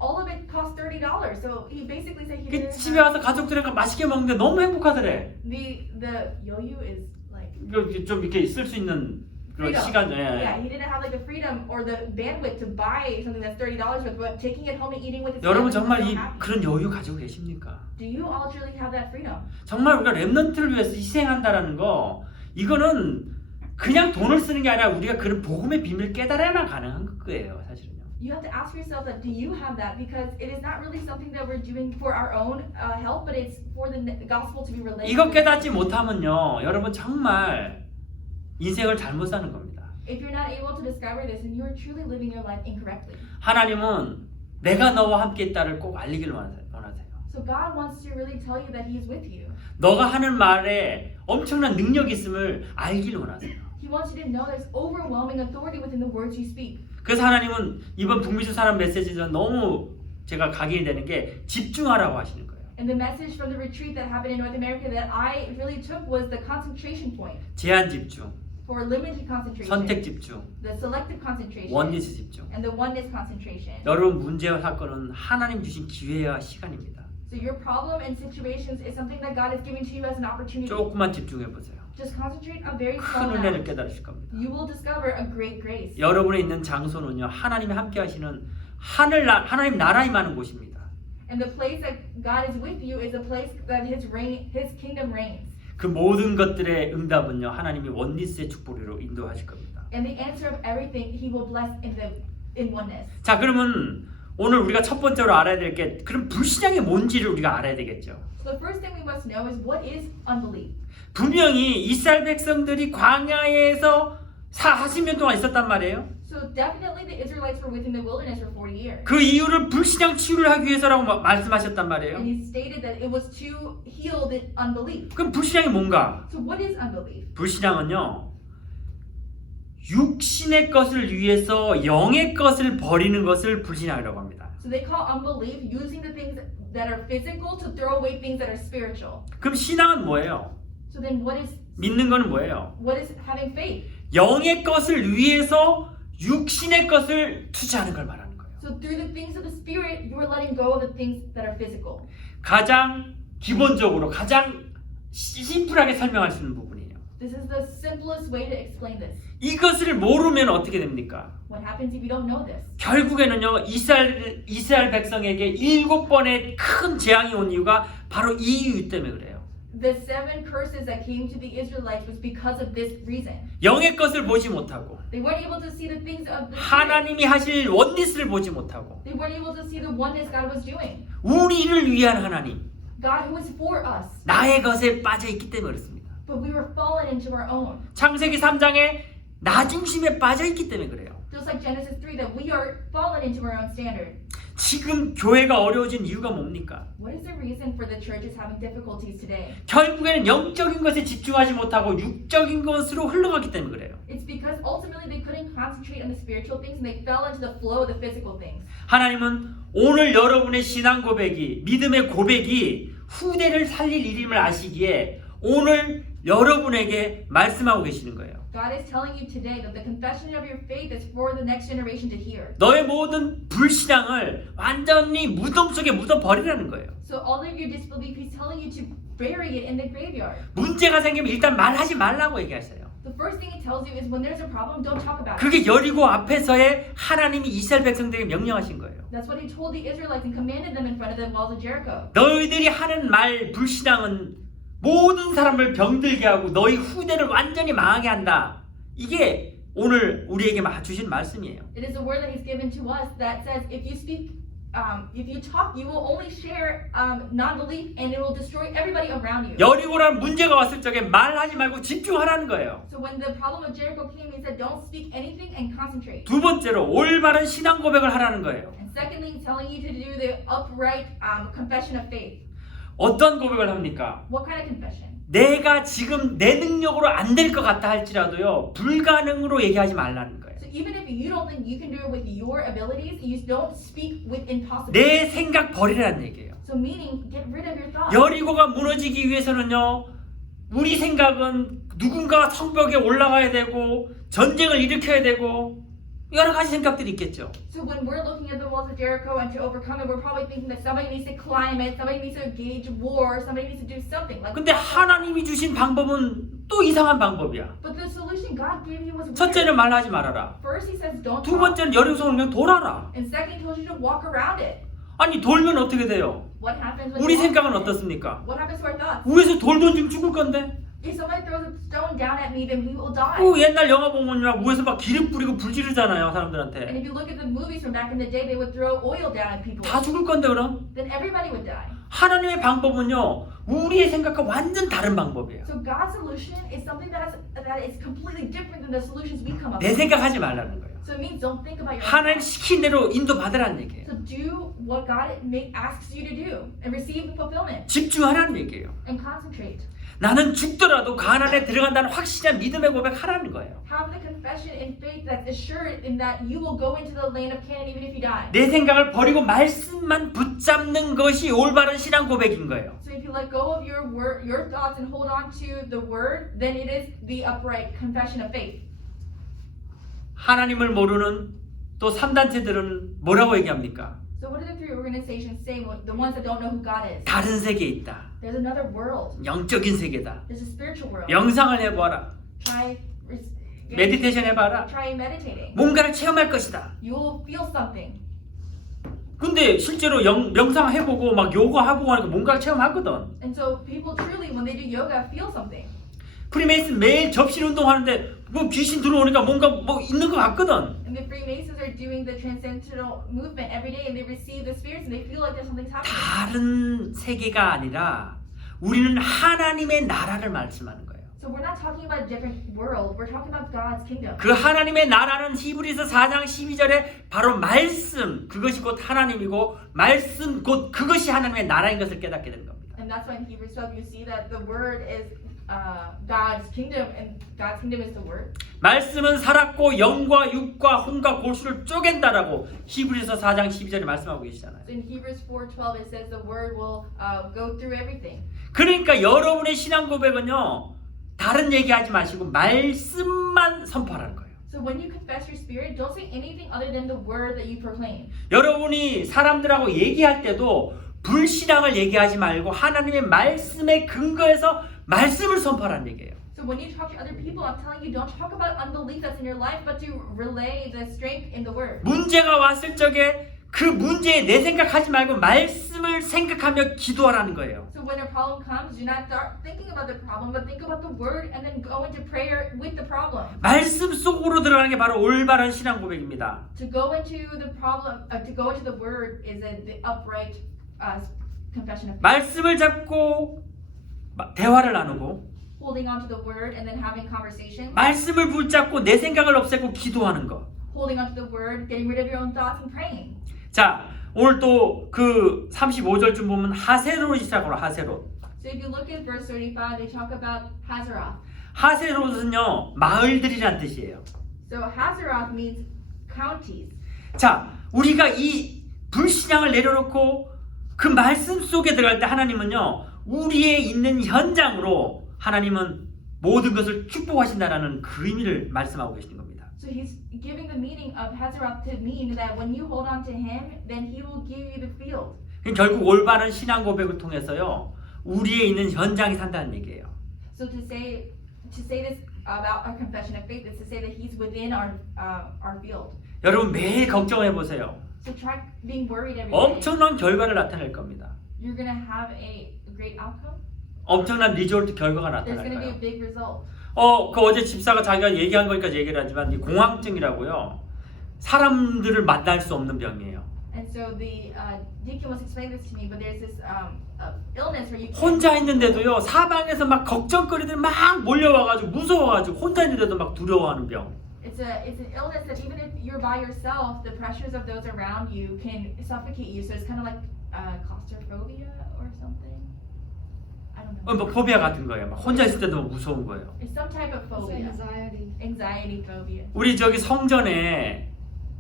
all of it cost $30. So he basically said he 그 didn't 집에 have 와서 가족들이랑 맛있게 먹는데 너무 행복하더래. the yoyu is like 이거 좀 이렇게 쓸 수 있는 그런 freedom. 시간. Yeah, he didn't have like the freedom or the bandwidth to buy something that's $30 worth, but taking it home and eating with his 여러분 family, 정말 he's 이 so happy. 그런 여유 가지고 계십니까? Do you all truly have that freedom? 정말 우리가 렘넌트를 위해서 희생한다라는 거 이거는 그냥 돈을 쓰는 게 아니라 우리가 그런 복음의 비밀을 깨달아야만 가능한 거예요, 사실은요. You have to ask yourself that, do you have that? Because it is not really something that we're doing for our own help, but it's for the gospel to be related. 이거 깨닫지 못하면요, 여러분 정말 인생을 잘못 사는 겁니다. If you're not able to discover this, then you're truly living your life incorrectly. 하나님은 내가 너와 함께 있다를 꼭 알리길 원하세요. So God wants to really tell you that He is with you. 너가 하는 말에 엄청난 능력이 있음을 알길 원하세요. He wants you to know there's overwhelming authority within the words you speak. 그래서 하나님은 이번 북미주 사람 메시지에서 너무 제가 각인이 되는 게 집중하라고 하시는 거예요. And the message from the retreat that happened in North America that I really took was the concentration point. 제한 집중, For limited concentration. 선택 집중, The selective concentration. 원리스 집중. And the oneness concentration. 여러분 문제와 사건은 하나님 주신 기회와 시간입니다. So your problem and situations is something that God is giving to you as an opportunity. 조금만 집중해 보세요. Just concentrate on very 큰 small 은혜를 amounts. 깨달으실 겁니다. You will discover a great grace. 여러분이 있는 장소는요, 하나님이 함께 하시는 하나님 나라 임하는 곳입니다. And the place that God is with you is a place that His kingdom reigns. 그 모든 것들의 응답은요, 하나님이 원리스의 축복으로 인도하실 겁니다. And the answer of everything He will bless in oneness. 자, 그러면 오늘 우리가 첫 번째로 알아야 될 게 그럼 불신앙이 뭔지를 우리가 알아야 되겠죠. So the first thing we must know is what is unbelief. 분명히 이스라엘 백성들이 광야에서 40년 동안 있었단 말이에요. So definitely the Israelites were within the wilderness for 40 years. 그 이유를 불신앙 치유를 하기 위해서라고 말씀하셨단 말이에요. And he stated that it was to heal the unbelief. 그럼 불신앙이 뭔가? So what is unbelief? 불신앙은요, 육신의 것을 위해서 영의 것을 버리는 것을 불신앙이라고 합니다. So they call unbelief using the things that are physical to throw away things that are spiritual. 그럼 신앙은 뭐예요? So then what is 믿는 거는 뭐예요? having faith? 영의 것을 위해서 육신의 것을 투자하는 걸 말하는 거예요. So through the things of the spirit, you are letting go of the things that are physical. 가장 기본적으로 가장 심플하게 설명할 수 있는 부분이에요. This is the simplest way to explain this. 이것을 모르면 어떻게 됩니까? What happens if you don't know this? 결국에는요, 이스라엘 백성에게 7번의 큰 재앙이 온 이유가 바로 이 이유 때문에 그래요. The 7 curses that came to the Israelites was because of this reason. 영의 것을 보지 못하고 They weren't able to see the things of the spirit. 하나님이 하실 원리스를 보지 못하고 They weren't able to see the oneness God was doing. 우리를 위한 하나님, God who is for us. 나의 것에 빠져있기 때문에 그렇습니다. But we were fallen into our own. 창세기 3장에 나 중심에 빠져있기 때문에 그래요. Just like Genesis 3, that we are fallen into our own standard. 지금 교회가 어려워진 이유가 뭡니까? What is the reason for the churches having difficulties today? 결국에는 영적인 것에 집중하지 못하고 육적인 것으로 흘러갔기 때문에 그래요. It's because ultimately they couldn't concentrate on the spiritual things and they fell into the flow of the physical things. 하나님은 오늘 여러분의 신앙 고백이, 믿음의 고백이 후대를 살릴 일임을 아시기에 오늘 여러분에게 말씀하고 계시는 거예요. God is telling you today that the confession of your faith is for the next generation to hear. 너의 모든 불신앙을 완전히 무덤 속에 묻어 버리라는 거예요. So all of your disbelief, He's telling you to bury it in the graveyard. 문제가 생기면 일단 말하지 말라고 얘기하세요. The first thing He tells you is when there's a problem, don't talk about it. 그게 여리고 앞에서의 하나님이 이스라엘 백성들에게 명령하신 거예요. That's what He told the Israelites and commanded them in front of the walls of Jericho. 너희들이 하는 말 불신앙은 모든 사람을 병들게 하고 너희 후대를 완전히 망하게 한다. 이게 오늘 우리에게 주신 말씀이에요. It is a word that He's given to us that says if you speak, if you talk, you will only share non-belief and it will destroy everybody around you. 여리고라는 문제가 왔을 적에 말하지 말고 집중하라는 거예요. So when the problem of Jericho came, He said, don't speak anything and concentrate. 두 번째로 올바른 신앙 고백을 하라는 거예요. And secondly, He's telling you to do the upright confession of faith. 어떤 고백을 합니까? What kind of confession? 내가 지금 내 능력으로 안 될 것 같다 할지라도요, 불가능으로 얘기하지 말라는 거예요. So even if you don't think you can do it with your abilities, you don't speak with impossible. 내 생각 버리라는 얘기예요. So meaning, get rid of your thoughts. 여리고가 무너지기 위해서는요, 우리 생각은 누군가 성벽에 올라가야 되고 전쟁을 일으켜야 되고 여러 가지 생각들이 있겠죠. So when we're looking at the walls of Jericho and to overcome it, we're probably thinking that somebody needs to climb it, somebody needs to engage war, somebody needs to do something. Like. 근데 하나님이 주신 방법은 또 이상한 방법이야. But the solution God gave you was weird. 첫째는 말하지 말아라. First He says don't 두 talk. 번째는 여리고성을 그냥 돌아라. And second He told you to walk around it. 아니 돌면 어떻게 돼요? What happens when 우리 you walk 생각은 around it? 어떻습니까? What happens to our thoughts? 위에서 돌 던지면 죽을 건데. If somebody throws a stone down at me, then we will die. 그 옛날 영화 보면 막 위에서 막 기름 뿌리고 불 지르잖아요 And 사람들한테. if you look at the movies from back in the day, they would throw oil down at people. 다 죽을 건데 그럼? Then everybody would die. 하나님의 방법은요, 우리의 생각과 완전 다른 방법이에요. So God's solution is something that is completely different than the solutions we come up 내 with. 생각하지 말라는 거예요. So it means don't think about your own 하나님 thoughts. 시킨 대로 인도받으라는 얘기예요. So do what God asks you to do and receive the fulfillment 집중하라는 얘기예요. and concentrate. 나는 죽더라도 가나안에 들어간다는 확실한 믿음의 고백하라는 거예요. Have the confession in faith that's assured in that you will go into the land of Canaan even if you die. 내 생각을 버리고 말씀만 붙잡는 것이 올바른 신앙 고백인 거예요. So if you let go of your word, your thoughts and hold on to the word, then it is the upright confession of faith. 하나님을 모르는 또 3단체들은 뭐라고 얘기합니까? So what do the three organizations say? The ones that don't know who God is. 다른 세계에 있다. There's another world. 영적인 세계다. There's a spiritual world. 명상을 해보아라. Try 메디테이션 해봐라. Try meditating. 뭔가를 체험할 것이다. You will feel something. 근데 실제로 명상 해보고 막 요가 해보고 하니까 뭔가를 체험하거든. And so people truly, when they do yoga, feel something. 프리메이슨 매일 접신 운동하는데 뭐 귀신 들어오니까 뭔가 뭐 있는 것 같거든. And the Freemasons are doing the transcendental movement every day, and they receive the spirits, and they feel like there's something's happening. 다른 세계가 아니라 우리는 하나님의 나라를 말씀하는 거예요. So So we're not talking about a different world. We're talking about God's kingdom. 그 하나님의 나라는 히브리서 4장 12절에 바로 말씀, 그것이 곧 하나님이고 말씀 곧 그것이 하나님의 나라인 것을 깨닫게 되는 겁니다. And that's why in Hebrews 12 you see that the word is God's kingdom, and God's kingdom is the word. 말씀은 살았고 영과 육과 혼과 골수를 쪼갠다라고 히브리서 4장 12절에 말씀하고 계시잖아요. So in Hebrews 4:12 it says the word will go through everything. 그러니까 여러분의 신앙 고백은요, 다른 얘기하지 마시고 말씀만 선포하라는 거예요. So when you confess your spirit, don't say anything other than the word that you proclaim. 여러분이 사람들하고 얘기할 때도 불신앙을 얘기하지 말고 하나님의 말씀에 근거해서 말씀을 선포하라는 얘기예요. So when you talk to other people, I'm telling you, don't talk about unbelief that's in your life, but to relay the strength in the word. 문제가 왔을 적에 그 문제에 내 생각하지 말고 말씀을 생각하며 기도하라는 거예요. So when a problem comes, do not start thinking about the problem, but think about the word and then go into prayer with the problem. 말씀 속으로 들어가는 게 바로 올바른 신앙 고백입니다. To go into the problem, to go into the word is the upright confession of faith. 말씀을 잡고 대화를 나누고 Holding on to the word and then having conversations. 말씀을 붙잡고 내 생각을 없애고 기도하는 거. Holding on to the word, getting rid of your own thoughts and praying. 자, 오늘 또 그 35절쯤 보면 하세롯이 시작으로 하세롯. So if you look at verse 35, they talk about Hazeroth. 하세롯은요, 마을들이란 뜻이에요. So Hazeroth means counties. 자, 우리가 이 불신앙을 내려놓고 그 말씀 속에 들어갈 때 하나님은요, 우리의 있는 현장으로 하나님은 모든 것을 축복하신다라는 그 의미를 말씀하고 계시는 겁니다. So he's giving the meaning of Hazeroth to mean that when you hold on to him, then he will give you the field. 결국 올바른 신앙 고백을 통해서요, 우리의 있는 현장이 산다는 얘기예요. So to say this about our confession of faith is to say that he's within our field. 여러분 매일 걱정해 보세요. So try being worried every day. 엄청난 결과를 나타낼 겁니다. You're gonna have a great outcome. 엄청난 리졸트 결과가 There's 나타날 gonna be 거예요. a big result. 그 어제 집사가 자기가 얘기한 거니까 얘기를 하지만 이 공황증이라고요. 사람들을 만날 수 없는 병이에요. And so the deacon was explaining this to me, but there's this illness where you can't. 혼자 있는데도요, 사방에서 막 걱정거리들 막 몰려와가지고 무서워가지고 혼자 있는데도 막 두려워하는 병. It's an illness that even if you're by yourself, the pressures of those around you can suffocate you. So it's kind of like claustrophobia or something. I don't know. 뭐 포비아 같은 거예요. 막 혼자 있을 때도 무서운 거예요. It's some type of phobia. Anxiety phobia. 우리 저기 성전에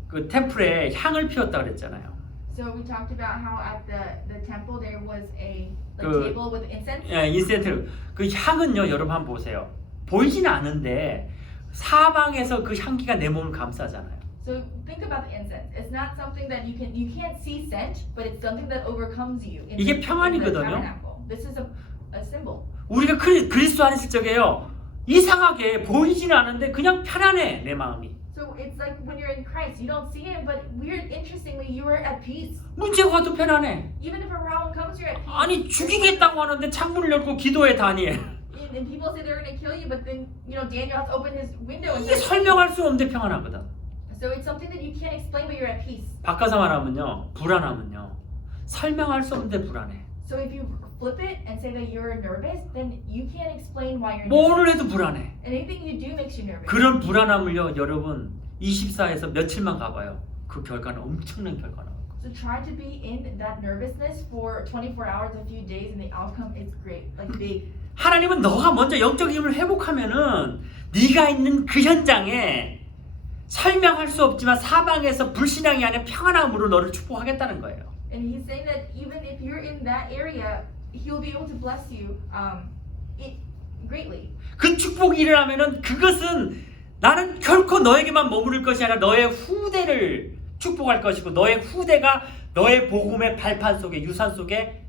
그 템플에 향을 피웠다 그랬잖아요. So we talked about how at the temple there was a 그- table with incense. 예, 인센트. 그 향은요, 여러분 한번 보세요. 보이지는 않은데 사방에서 그 향기가 내 몸을 감싸잖아요. So think about the incense. It's not something that you can't see scent, but it's something that overcomes you. In 이게 the 평안이거든요. tabernacle. This is a symbol. 우리가 그리스도 안에 있을 적에요, 이상하게 보이지는 않은데 그냥 편안해, 내 마음이. So it's like when you're in Christ, you don't see him, but weird, interestingly, you are at peace. 문제가 와도 편안해. Even if a problem comes, you're at peace. 아니 죽이겠다고 하는데 창문을 열고 기도해 다니엘. And people say they're going to kill you, but then Daniel has to open his window and 이게 say, 설명할 수 없는데 평안하거든. so it's something that you can't explain, but you're at peace. 바꿔서 말하면요, 불안하면요, 설명할 수 없는데 불안해. So if you flip it and say that you're nervous, then you can't explain why you're nervous. 뭐를 해도 불안해. And anything you do makes you nervous. 그런 불안함을요, 여러분 24에서 며칠만 가봐요. 그 결과는 엄청난 결과 나올 거예요. So try to be in that nervousness for 24 hours, a few days, and the outcome is great, like big. 하나님은 너가 먼저 영적 힘을 회복하면은 네가 있는 그 현장에 설명할 수 없지만 사방에서 불신앙이 아닌 평안함으로 너를 축복하겠다는 거예요. And he's saying that even if you're in that area, he'll be able to bless you greatly. 그 축복이 일어나면은 그것은 나는 결코 너에게만 머무를 것이 아니라 너의 후대를 축복할 것이고 너의 후대가 너의 복음의 발판 속에 유산 속에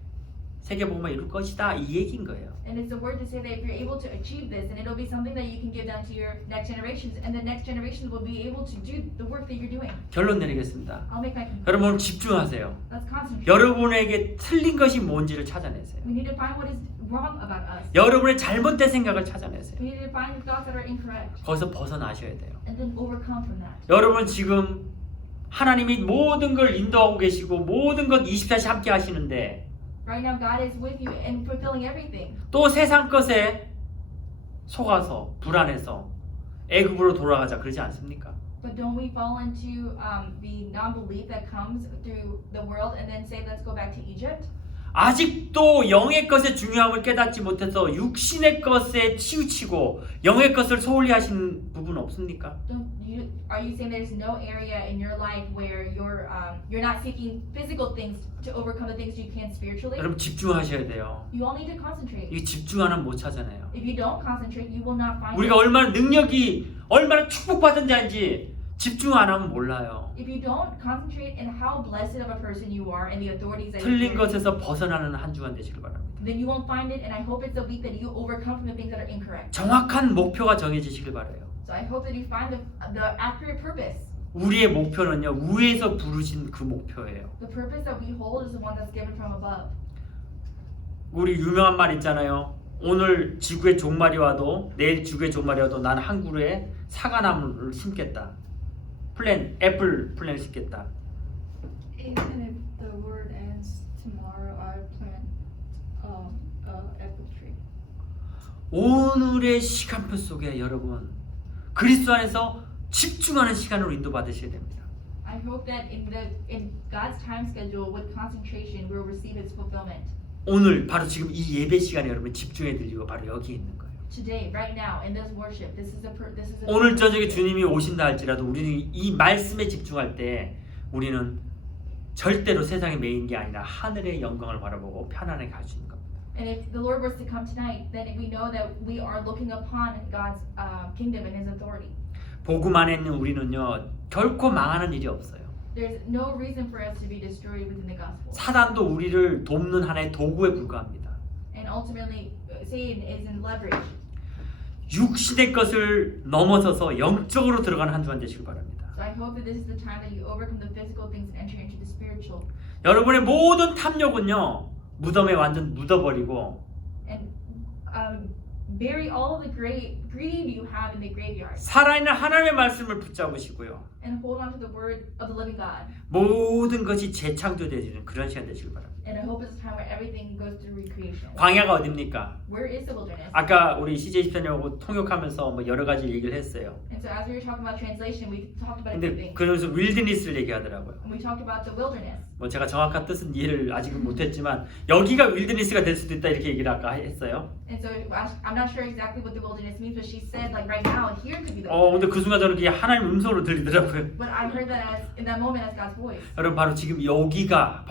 세계복음을 이룰 것이다, 이 얘기인 거예요. And it's a word to say that if you're able to achieve this, and it'll be something that you can give down to your next generations, and the next generations will be able to do the work that you're doing. 결론 내리겠습니다. I'll make my conclusion. 여러분 오늘 집중하세요. Let's concentrate. 여러분에게 틀린 것이 뭔지를 찾아내세요. We need to find what is wrong about us. 여러분의 잘못된 생각을 찾아내세요. We need to find the thoughts that are incorrect, 거기서 벗어나셔야 돼요. and then overcome from that. 여러분 지금 하나님이 모든 걸 인도하고 계시고 모든 것 24시 함께 하시는데 Right now, God is with you and fulfilling everything. 또 세상 것에 속아서 불안해서 애굽으로 돌아가자 그러지 않습니까? But don't we fall into the non-belief that comes through the world and then say, let's go back to Egypt? 아직도 영의 것의 중요함을 깨닫지 못해서 육신의 것에 치우치고 영의 것을 소홀히 하신 부분 없습니까? Are you saying there's no area in your life where you're not seeking physical things to overcome the things you can spiritually? 여러분 집중하셔야 돼요. You all need to concentrate. 이 집중 안 하면 못 찾아내요. If you don't concentrate, you will not find 우리가 it. 얼마나 능력이 얼마나 축복받은 자인지 집중 안 하면 몰라요. If you don't concentrate in how blessed of a person you are and the authorities that 틀린 you 것에서 벗어나는 한 주간 되시길 바랍니다. then you won't find it, and I hope it's a week that you overcome from the things that are incorrect. 정확한 목표가 정해지시길 바라요. So I hope that you find the accurate purpose. 우리의 목표는요 위에서 부르신 그 목표예요. The purpose that we hold is the one that's given from above. 우리 유명한 말 있잖아요. 오늘 지구의 종말이 와도 내일 지구의 종말이 와도 나는 한 그루에 사과나무를 심겠다. 애플 플랜을 심겠다. Even if the world ends tomorrow, I'll plant a apple tree. 오늘의 시간표 속에 여러분 그리스도 안에서 집중하는 시간으로 인도받으셔야 됩니다. I hope that in God's time schedule with concentration, we'll receive its fulfillment. 오늘 바로 지금 이 예배 시간에 여러분 집중해 드리고 바로 여기 있는 거예요. Today, right now, in this worship, this is a 오늘 저녁에 주님이 오신다 할지라도 우리는 이 말씀에 집중할 때 우리는 절대로 세상의 메인 게 아니라 하늘의 영광을 바라보고 편안하게 갈 수 있는 겁니다. And if the Lord was to come tonight, then we know that we are looking upon God's kingdom and His authority. 복음 안에 있는 우리는요 결코 망하는 일이 없어요. There's no reason for us to be destroyed within the gospel. 사단도 우리를 돕는 하나의 도구에 불과합니다. And ultimately, Satan is in leverage. 육신의 것을 넘어서서 영적으로 들어가는 한 주간 되시길 바랍니다. So I hope that this is the time that you overcome the physical things and enter into the spiritual. 여러분의 모든 탐욕은요 무덤에 완전 묻어버리고 And bury all of the greed you have in the graveyard. 살아있는 하나님의 말씀을 붙잡으시고요. And hold on to the word of the living God. 모든 것이 재창조되는 그런 시간 되시길 바랍니다. And I hope it's a time where everything goes through recreation. 광야가 어딥니까? Where is the wilderness? 아까 우리 CJ 집사님하고 통역하면서 뭐 여러 가지 얘기를 했어요. And so as we were talking about translation, we talked about a few 근데 things. 그러면서 윌드니스를 얘기하더라고요. And we talked about the wilderness. 뭐 제가 정확한 뜻은 이해를 아직은 못했지만 여기가 윌드니스가 될 수도 있다 이렇게 얘기를 아까 했어요. And so I'm not sure exactly what the wilderness means, but she said like right now here could be the 근데 wilderness. 그 순간 저는 그게 하나님 음성으로 들리더라고요. But I heard that in that moment as God's voice. 여러분 바로 지금 여기가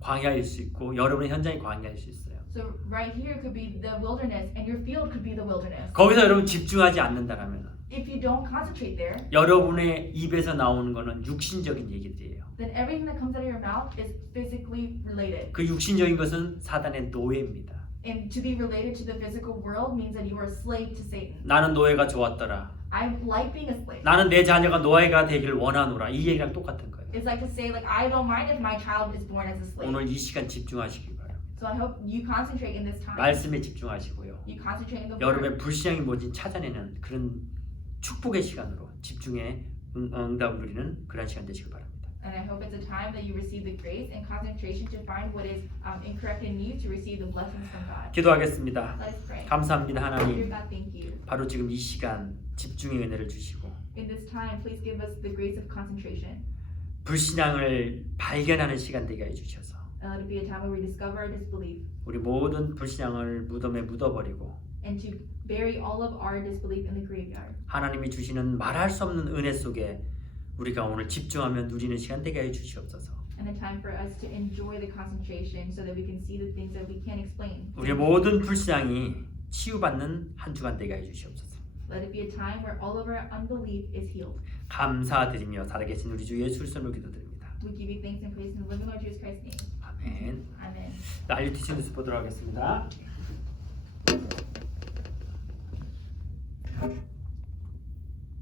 광야일 수 있고 여러분의 현장이 광야일 수 있어요. So right here could be the wilderness, and your field could be the wilderness. 거기서 여러분 집중하지 않는다라면 If you don't concentrate there, 여러분의 입에서 나오는 거는 육신적인 얘기들이에요. then everything that comes out of your mouth is physically related. 그 육신적인 것은 사단의 노예입니다. And to be related to the physical world means that you are a slave to Satan. 나는 노예가 좋았더라. I like being a slave. 나는 내 자녀가 노예가 되기를 원하노라. 이 얘기랑 똑같은 거예요. It's like to say like I don't mind if my child is born as a slave. 오늘 이 시간 집중하시기 바랍니다. So I hope you concentrate in this time. 말씀에 집중하시고요. You concentrate in the word. 여러분의 불신앙이 뭔지 찾아내는 그런 축복의 시간으로 집중의 응답을 누리는 그런 시간 되시길 바랍니다. And I hope it's a time that you receive the grace and concentration to find what is incorrect in you to receive the blessings from God. 기도하겠습니다. Let us pray. 감사합니다 Dear 하나님. God, thank you. 바로 지금 이 시간 집중의 은혜를 주시고 In this time, please give us the grace of concentration. 불신앙을 발견하는 시간 되게 해주셔서 And let it be a time where we discover our disbelief 우리 모든 불신앙을 무덤에 묻어버리고 and to bury all of our disbelief in the graveyard. 하나님이 주시는 말할 수 없는 은혜 속에 우리가 오늘 집중하며 누리는 시간 되게 해 주시옵소서. And a time for us to enjoy the concentration so that we can see the things that we can't explain. 우리의 모든 불신앙이 치유받는 한 주간 되게 해 주시옵소서. Let it be a time where all of our unbelief is healed. 감사드리며 살아계신 우리 주 예수 그리스도로 기도드립니다. We give you thanks and praise in the living Lord Jesus Christ's name. 아멘. Amen. RUTC 뉴스 보도록 하겠습니다.